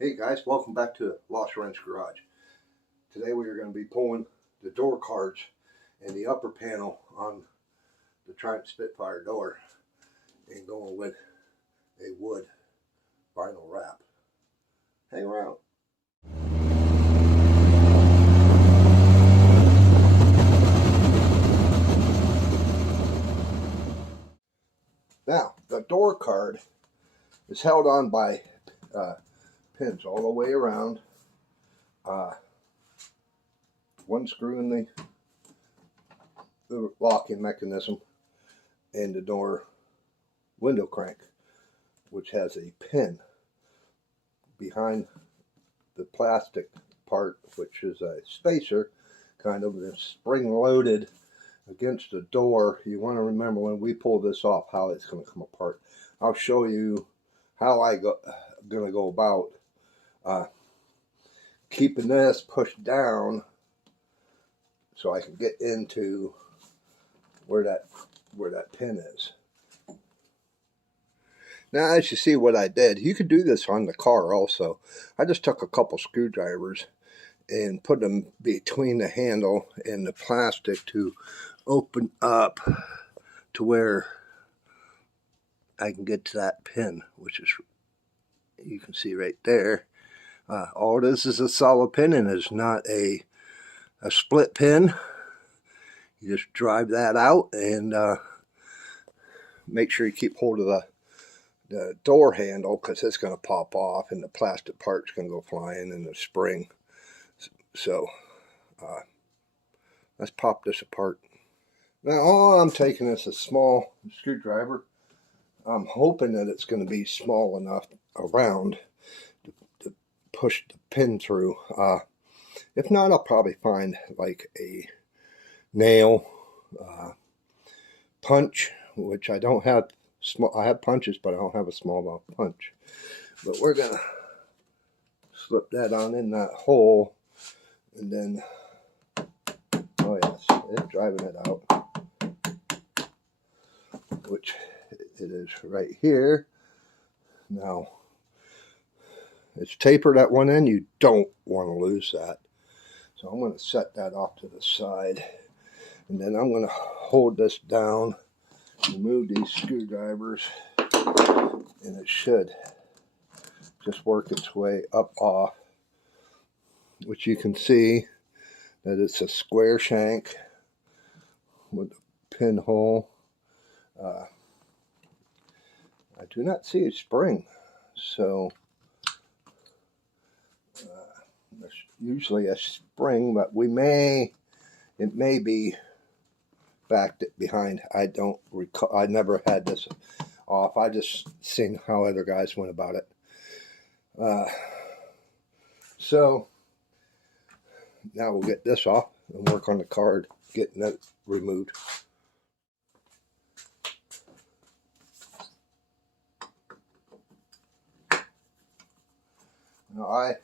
Hey guys, welcome back to Lost Wrench Garage. Today we are going to be pulling the door cards and the upper panel on the Triumph Spitfire door and going with a wood vinyl wrap. Hang around. Now, the door card is held on by pins all the way around. One screw in the locking mechanism and the door window crank, which has a pin behind the plastic part, which is a spacer, kind of spring loaded against the door. You want to remember when we pull this off how it's going to come apart. I'll show you how I'm going to go about keeping this pushed down so I can get into where that pin is. Now, as you see what I did, you could do this on the car also. I just took a couple screwdrivers and put them between the handle and the plastic to open up to where I can get to that pin, which is, you can see right there. All this is a solid pin and it's not a split pin. You just drive that out and make sure you keep hold of the door handle, because it's going to pop off and the plastic part's going to go flying in the spring. So let's pop this apart. Now all I'm taking is a small screwdriver. I'm hoping that it's going to be small enough around to push the pin through. If not, I'll probably find like a nail, punch, which I don't have. I have punches, but I don't have a small mouth punch. But we're gonna slip that on in that hole, and then, oh yes, it's driving it out, which it is right here. Now, it's tapered at one end. You don't want to lose that. So I'm going to set that off to the side, and then I'm going to hold this down, remove these screwdrivers, and it should just work its way up off, which you can see that it's a square shank with a pinhole. I do not see a spring, so there's usually a spring, but it may be backed behind. I don't recall. I never had this off. I just seen how other guys went about it. So now we'll get this off and work on the card, getting that removed. Now I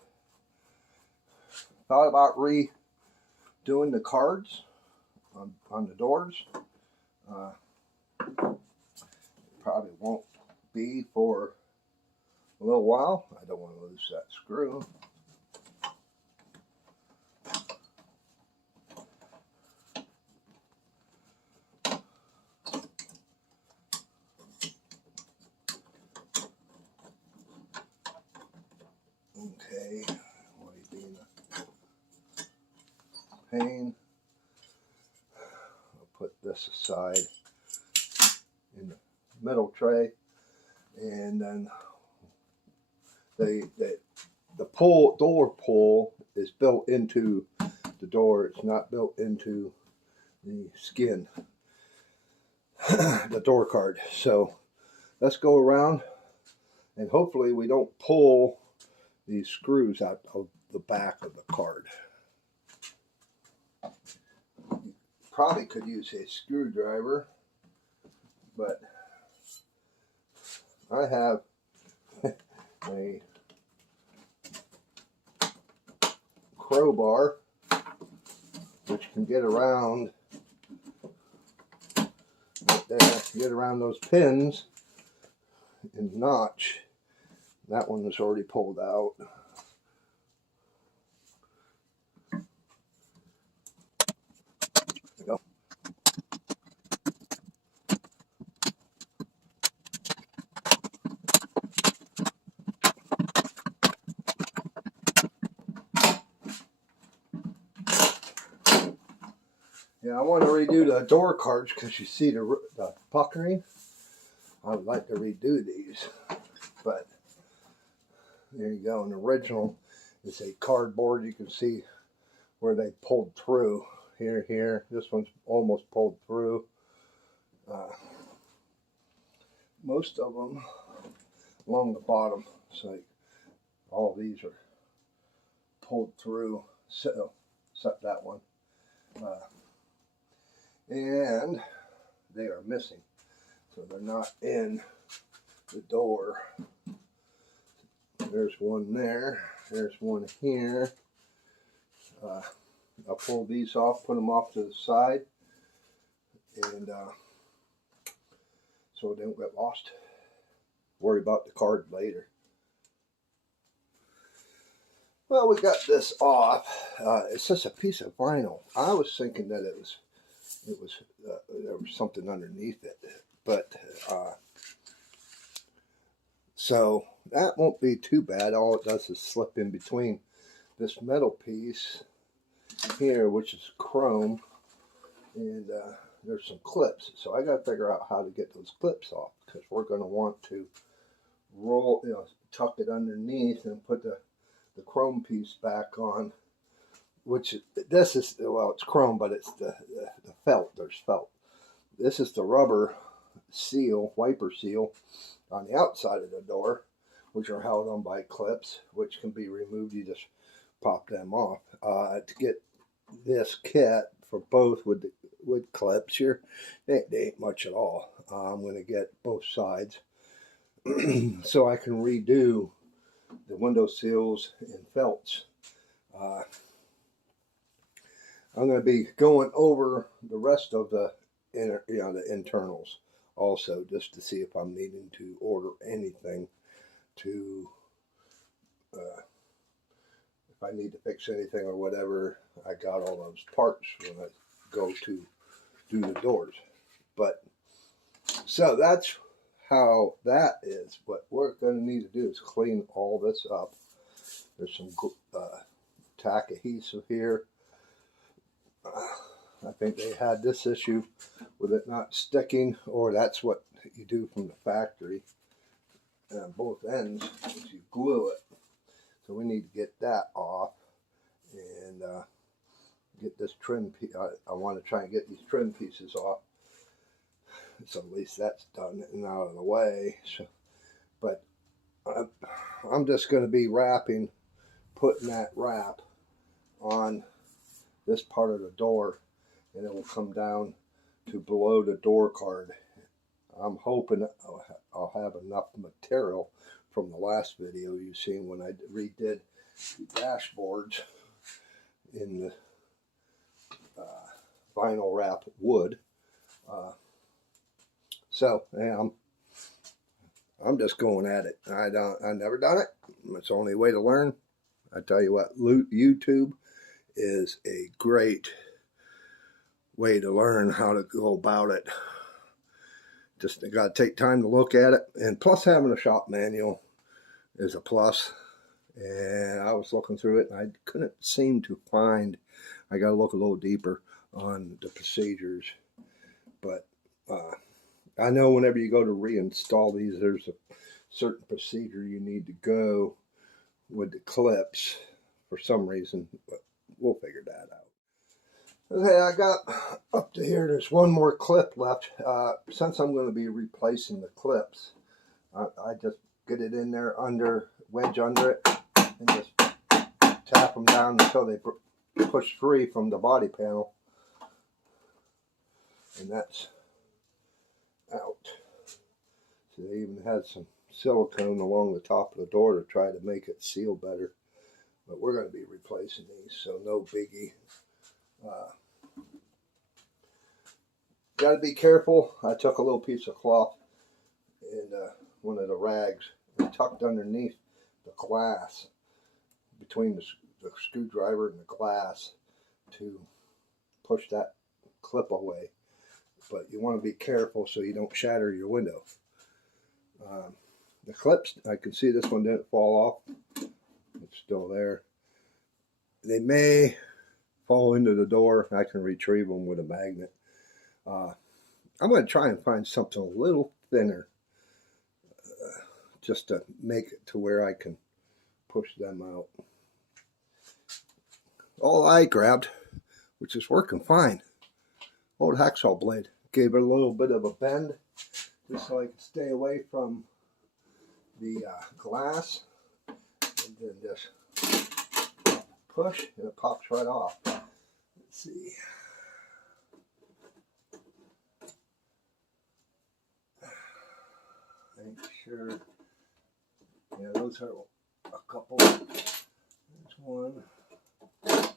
thought about redoing the cards on the doors. Probably won't be for a little while. I don't want to lose that screw. Okay, why are you being a pain? I'll put this aside in the middle tray, and then the door pull is built into the door. It's not built into the skin, the door card. So let's go around, and hopefully we don't pull these screws out of the back of the card. You probably could use a screwdriver, but I have a crowbar which can get around right there, get around those pins and notch That one was already pulled out. There we go. Yeah, I want to redo the door cards because you see the puckering. I would like to redo these, but there you go. An original is a cardboard. You can see where they pulled through. Here. This one's almost pulled through. Most of them along the bottom. So all these are pulled through. So, except that one. And they are missing. So they're not in the door. There's one there. There's one here. I'll pull these off, put them off to the side, and so they don't get lost. Worry about the card later. Well, we got this off. It's just a piece of vinyl. I was thinking that it was there was something underneath it, but so that won't be too bad. All it does is slip in between this metal piece here, which is chrome, and there's some clips. So I got to figure out how to get those clips off, because we're going to want to roll, tuck it underneath and put the chrome piece back on. Which this is, well, it's chrome, but it's the felt. There's felt. This is the rubber seal, wiper seal, on the outside of the door, which are held on by clips, which can be removed. You just pop them off. To get this kit for both with clips here, they ain't much at all. I'm going to get both sides so I can redo the window seals and felts. I'm going to be going over the rest of the the internals also, just to see if I'm needing to order anything to, if I need to fix anything or whatever. I got all those parts when I go to do the doors. But so that's how that is. What we're going to need to do is clean all this up. There's some tack adhesive here. I think they had this issue with it not sticking, or that's what you do from the factory. And on both ends, is you glue it. So we need to get that off and get this trim piece. I want to try and get these trim pieces off. So at least that's done and out of the way. So, but I'm just going to be putting that wrap on this part of the door, and it will come down to below the door card. I'm hoping I'll have enough material from the last video you've seen when I redid the dashboards in the vinyl wrap wood. So yeah, I'm just going at it. I've never done it. It's the only way to learn. I tell you what, YouTube is a great way to learn how to go about it. Just got to take time to look at it, and plus having a shop manual is a plus. And I was looking through it, and I couldn't seem to find. I got to look a little deeper on the procedures, but I know whenever you go to reinstall these, there's a certain procedure you need to go with the clips for some reason, but we'll figure that out. Okay, I got up to here. There's one more clip left. Since I'm going to be replacing the clips, I just get it in there wedge under it, and just tap them down until they push free from the body panel. And that's out. So they even had some silicone along the top of the door to try to make it seal better. But we're going to be replacing these, so no biggie. Got to be careful. I took a little piece of cloth and one of the rags They're tucked underneath the glass, between the screwdriver and the glass, to push that clip away. But you want to be careful so you don't shatter your window. The clips, I can see this one didn't fall off. It's still there. They may fall into the door. I can retrieve them with a magnet. I'm going to try and find something a little thinner, just to make it to where I can push them out. All I grabbed, which is working fine, old hacksaw blade. Gave it a little bit of a bend, just so I can stay away from the glass, and then just push and it pops right off. Let's see. Make sure. Yeah, those are a couple. There's one. There's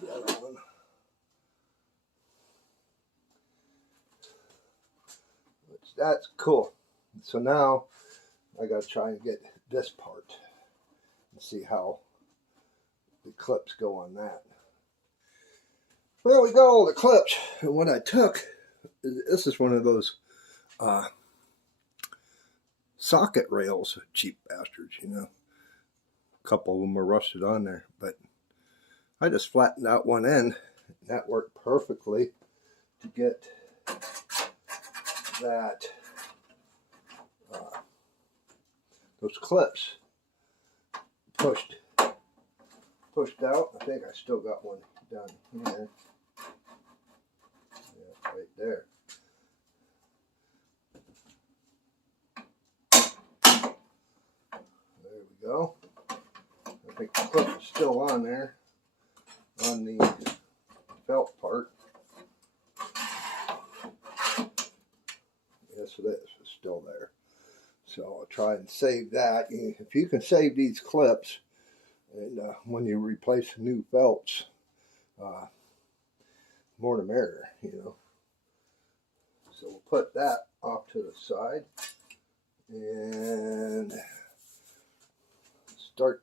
the other one. That's cool. So now I got to try and get this part and see how the clips go on that. Well, we got all the clips, and what I took, this is one of those socket rails, cheap bastards, you know. A couple of them are rusted on there, but I just flattened out one end, and that worked perfectly to get that those clips pushed out. I think I still got one down here. Yeah, right there. There we go. I think the clip is still on there on the felt part. Yes, it is. It's still there. So I'll try and save that. If you can save these clips, and when you replace new felts, more the merrier, you know. So we'll put that off to the side and start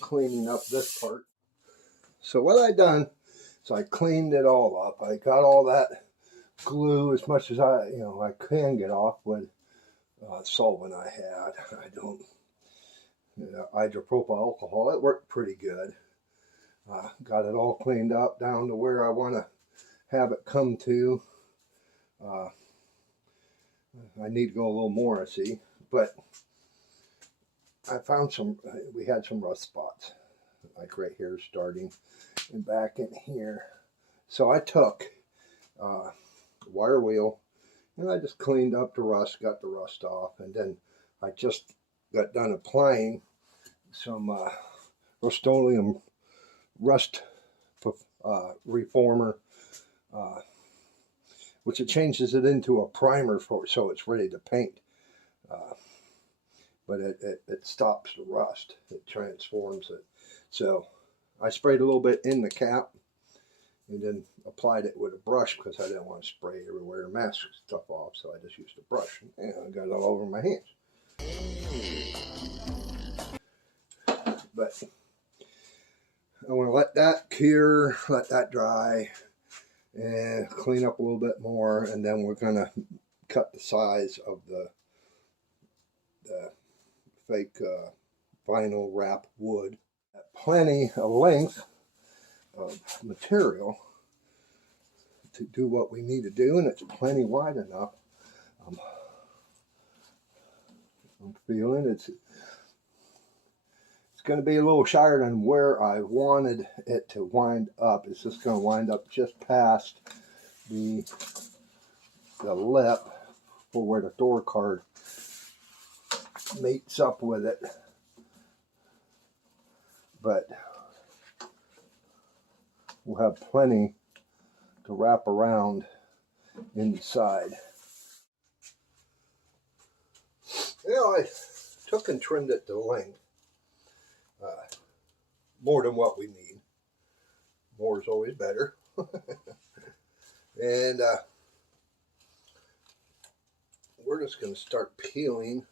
cleaning up this part. So what I done is I cleaned it all up. I got all that glue as much as I can get off with solvent I had. I don't, isopropyl alcohol. It worked pretty good. Got it all cleaned up down to where I want to have it come to. I need to go a little more, I see, but I found we had some rust spots, like right here starting and back in here. So I took wire wheel and I just cleaned up the rust, got the rust off, and then I just got done applying some Rust-Oleum rust reformer, which it changes it into a primer so it's ready to paint. But it stops the rust. It transforms it. So I sprayed a little bit in the cap and then applied it with a brush because I didn't want to spray everywhere and mask stuff off. So I just used a brush and I got it all over my hands. But I want to let that cure, let that dry, and clean up a little bit more, and then we're going to cut the size of the fake vinyl wrap wood. Plenty of length of material to do what we need to do, and it's plenty wide enough. I'm feeling it's going to be a little shyer than where I wanted it to wind up. It's just going to wind up just past the lip for where the door card mates up with it. But we'll have plenty to wrap around inside. I took and trimmed it to length. More than what we need. More is always better. And we're just going to start peeling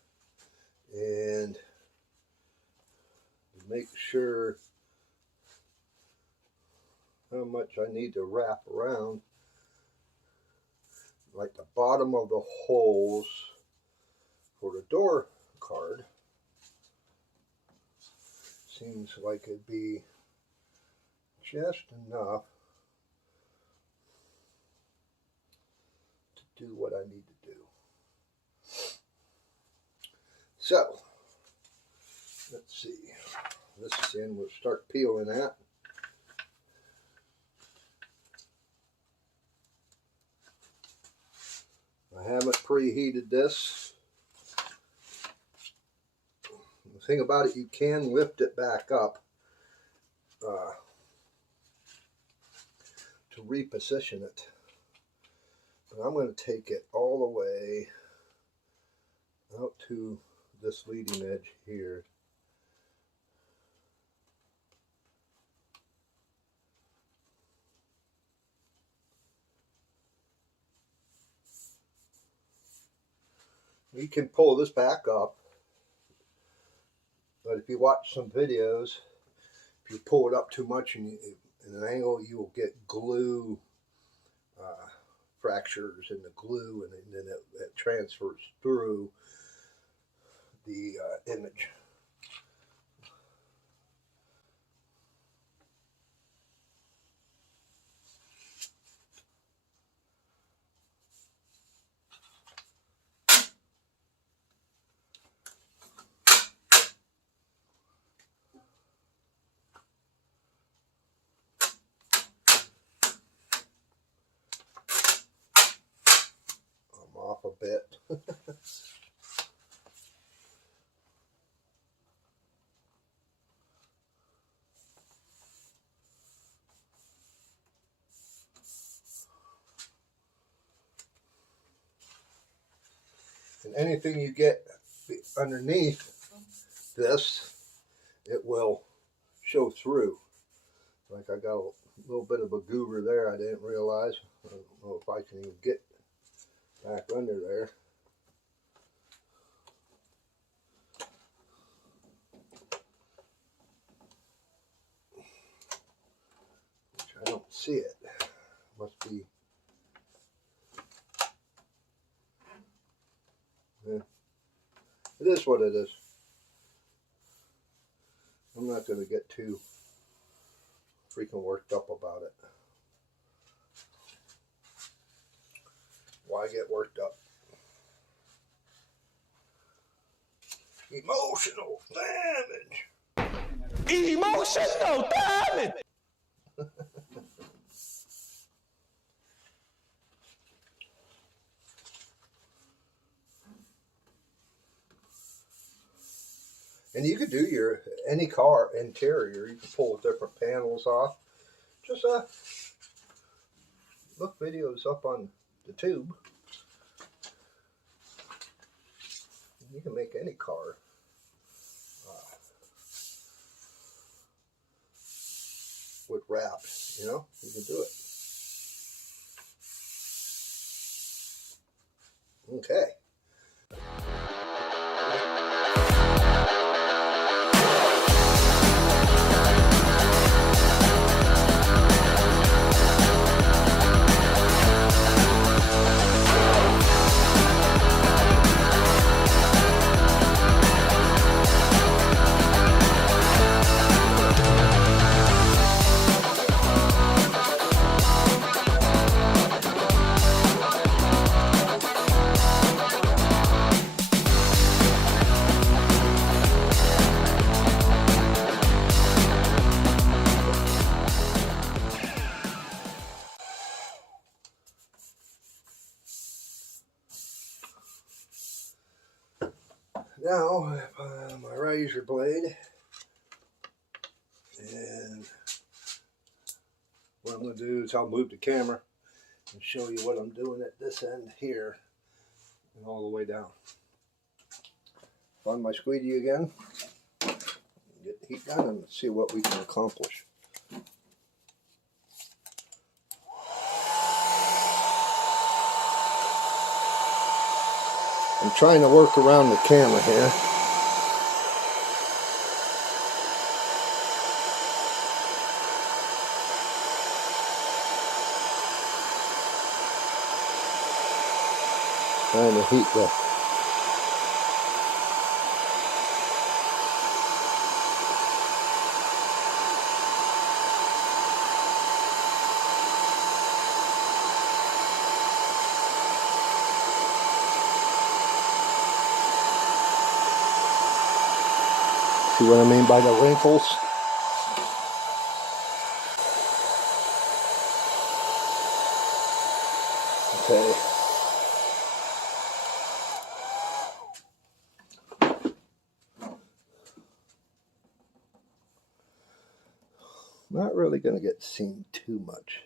and make sure how much I need to wrap around, like the bottom of the holes for the door card. Seems like it'd be just enough to do what I need to do. So, let's see. This is in, we'll start peeling that. I haven't preheated this. The thing about it, you can lift it back up to reposition it. But I'm going to take it all the way out to this leading edge here. You can pull this back up, but if you watch some videos, if you pull it up too much in an angle, you will get glue fractures in the glue, and then it transfers through the image. I'm off a bit. And anything you get underneath this, it will show through. Like I got a little bit of a goober there I didn't realize. I don't know if I can even get back under there. Which I don't see it. Must be. Yeah. It is what it is. I'm not going to get too freaking worked up about it. Why get worked up? Emotional damage. Emotional damage. And you could do any car interior. You can pull different panels off. Just look videos up on the tube. You can make any car with wrap. You know, you can do it. Okay. Now, my razor blade, and what I'm going to do is I'll move the camera and show you what I'm doing at this end here and all the way down. On my squeegee again, get the heat gun and see what we can accomplish. I'm trying to work around the camera here. Trying to heat the see what I mean by the wrinkles? Okay. Not really going to get seen too much,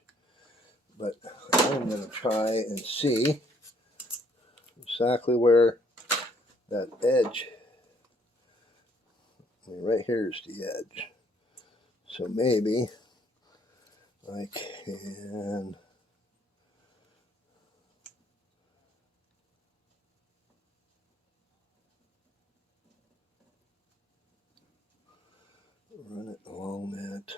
but I'm going to try and see exactly where that edge, I mean, right here's the edge. So maybe I can run it along that.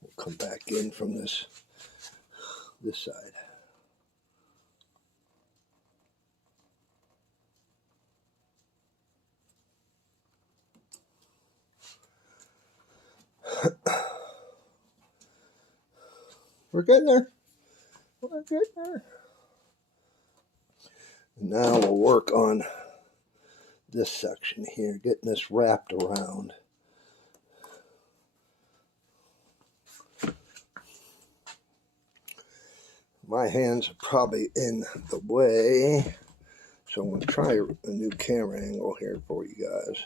We'll come back in from this side. We're getting there. We're getting there. And now we'll work on this section here, getting this wrapped around. My hands are probably in the way, so I'm going to try a new camera angle here for you guys.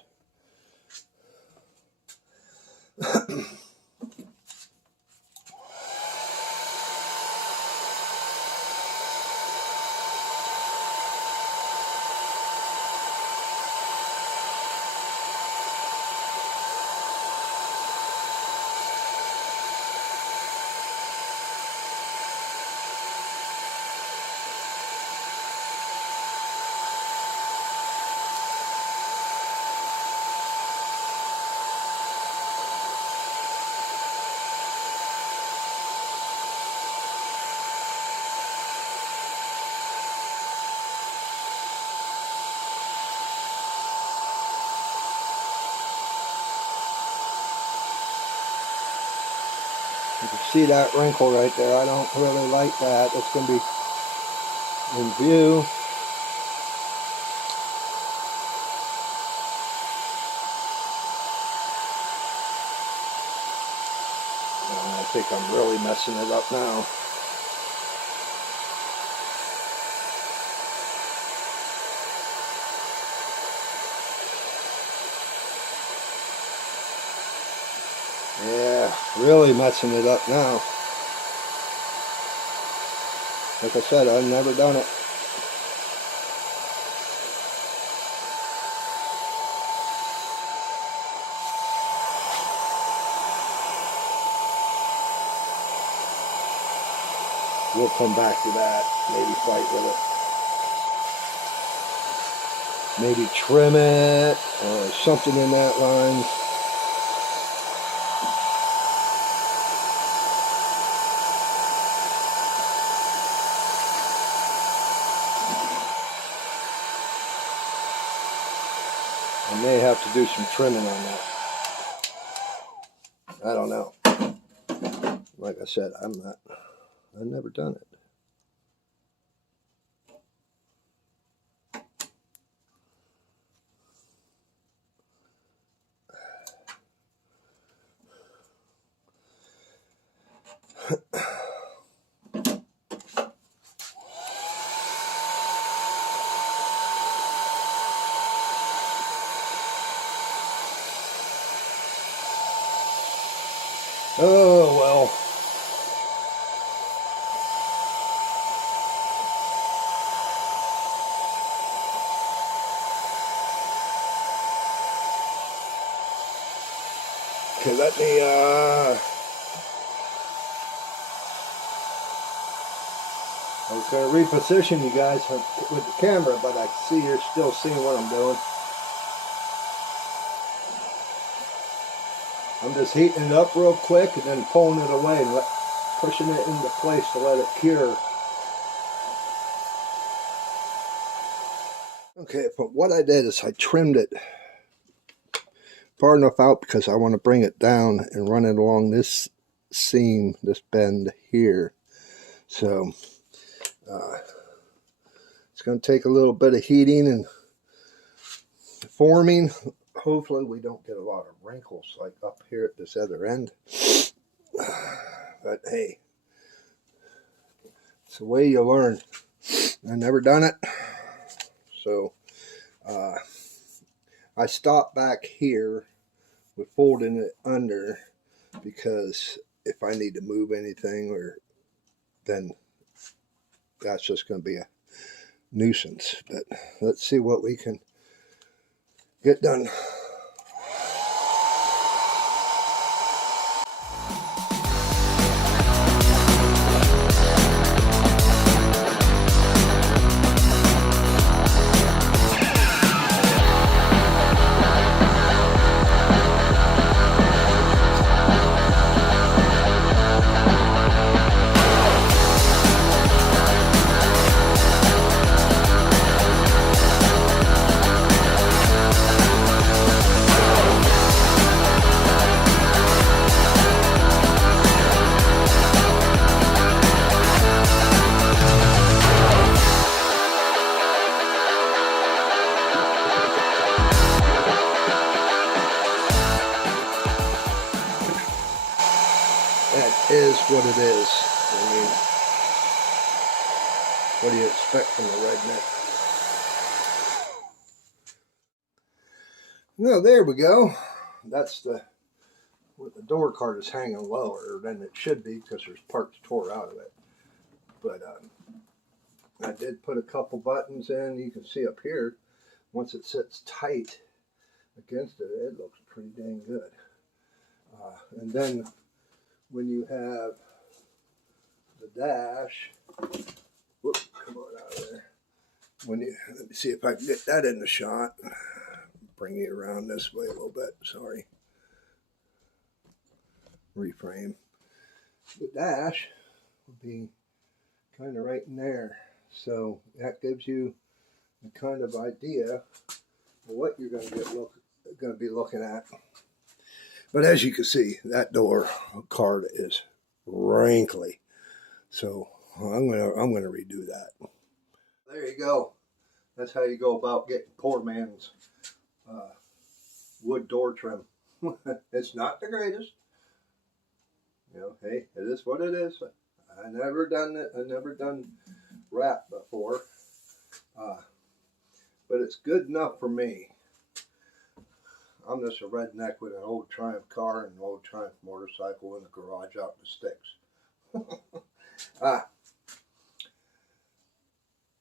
You can see that wrinkle right there. I don't really like that. It's going to be in view. I think I'm really messing it up now. Yeah, really messing it up now. Like I said, I've never done it. We'll come back to that. Maybe fight with it. Maybe trim it or something in that line. I may have to do some trimming on that. I don't know. Like I said, I've never done it. Oh, well. Okay, let me, I was going to reposition you guys with the camera, but I see you're still seeing what I'm doing. I'm just heating it up real quick and then pulling it away and pushing it into place to let it cure. Okay, but what I did is I trimmed it far enough out because I want to bring it down and run it along this seam, this bend here. So it's going to take a little bit of heating and forming. Hopefully we don't get a lot of wrinkles like up here at this other end. But hey, it's the way you learn. I've never done it. So I stopped back here with folding it under because if I need to move anything, or then that's just going to be a nuisance. But let's see what we can get done. That is what it is. I mean, what do you expect from a redneck? No, there we go. That's the door card is hanging lower than it should be because there's parts tore out of it. But I did put a couple buttons in. You can see up here, once it sits tight against it, it looks pretty dang good. And then when you have the dash, whoop, come on out of there. Let me see if I can get that in the shot. Bring it around this way a little bit. Sorry. Reframe. The dash will be kind of right in there. So that gives you a kind of idea of what you're going to be looking at. But as you can see, that door card is wrinkly. So I'm gonna redo that. There you go. That's how you go about getting poor man's wood door trim. It's not the greatest. You know, hey, it is what it is. I never done it. I never done wrap before, but it's good enough for me. I'm just a redneck with an old Triumph car and an old Triumph motorcycle in the garage out in the sticks.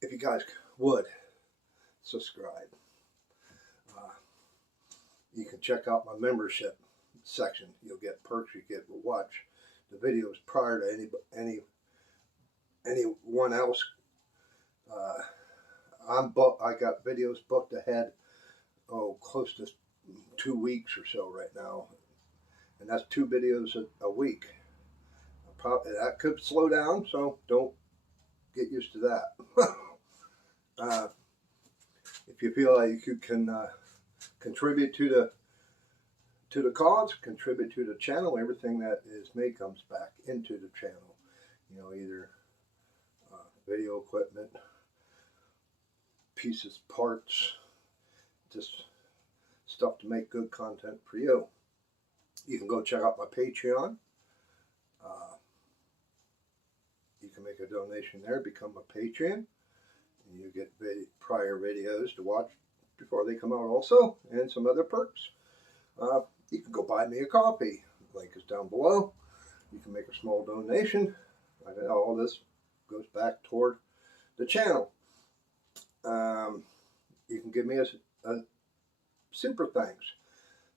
If you guys would subscribe, you can check out my membership section. You'll get perks. You get to watch the videos prior to anyone else. I got videos booked ahead. Close to 2 weeks or so right now, and that's 2 videos a week. That could slow down, so don't get used to that. If you feel like you can contribute to the cause, contribute to the channel, everything that is made comes back into the channel. You know, either video equipment, pieces, parts, just stuff to make good content for you. You can go check out my Patreon. You can make a donation there, become a patron, and you get prior videos to watch before they come out also, and some other perks. You can go buy me a coffee. Link is down below. You can make a small donation. All this goes back toward the channel. You can give me a super thanks.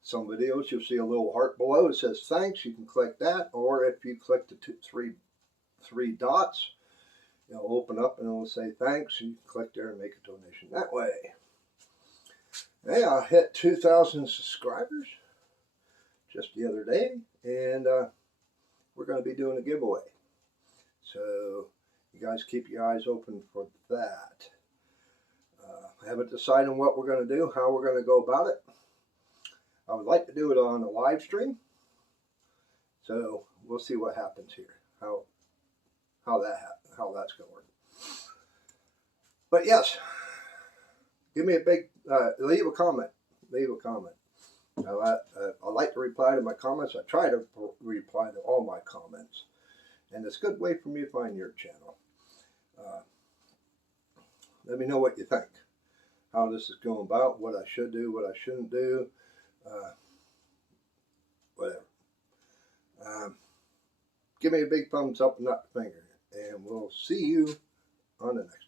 some videos, you'll see a little heart below. It says thanks. You can click that, or if you click the three dots, it'll open up and it'll say thanks. You can click there and make a donation that way. Hey, I hit 2,000 subscribers just the other day, and we're going to be doing a giveaway. So you guys keep your eyes open for that. I haven't decided what we're going to do, how we're going to go about it. I would like to do it on a live stream. So we'll see what happens here, how that's going. But yes, give me a big, leave a comment. Leave a comment. I like to reply to my comments. I try to reply to all my comments. And it's a good way for me to find your channel. Let me know what you think. How this is going about, what I should do, what I shouldn't do, whatever. Give me a big thumbs up and not the finger. And we'll see you on the next one.